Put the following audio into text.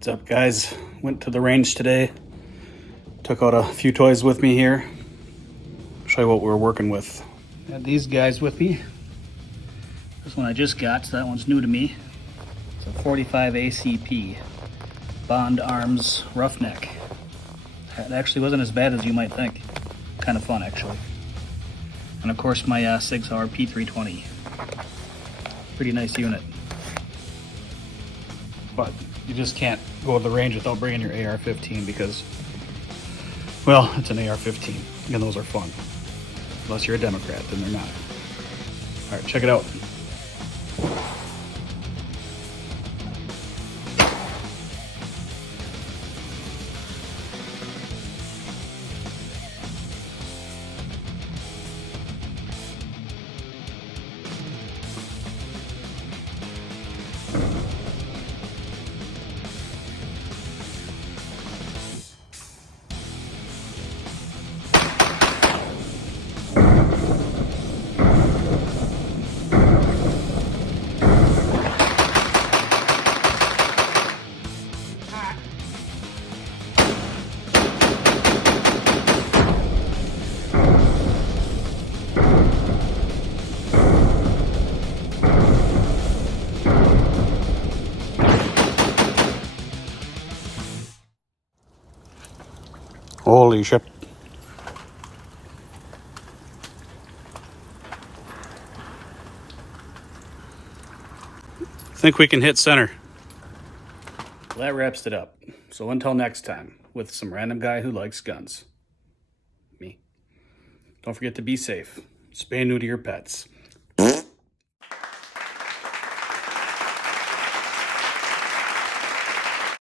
What's up, guys? Went to the range today. Took out a few toys with me here. Show you what we're working with. Had these guys with me. This one I just got, so that one's new to me. It's a 45 ACP Bond Arms Roughneck. It actually wasn't as bad as you might think. Kind of fun, actually. And of course, my Sig Sauer P320. Pretty nice unit. But you just can't go to the range without bringing your Ar-15 because, well, it's an Ar-15, and those are fun. Unless you're a Democrat, then they're not. All right, check it out. Holy shit. Think we can hit center. Well, that wraps it up. So until next time, with some random guy who likes guns. Me. Don't forget to be safe. Spay and neuter your pets.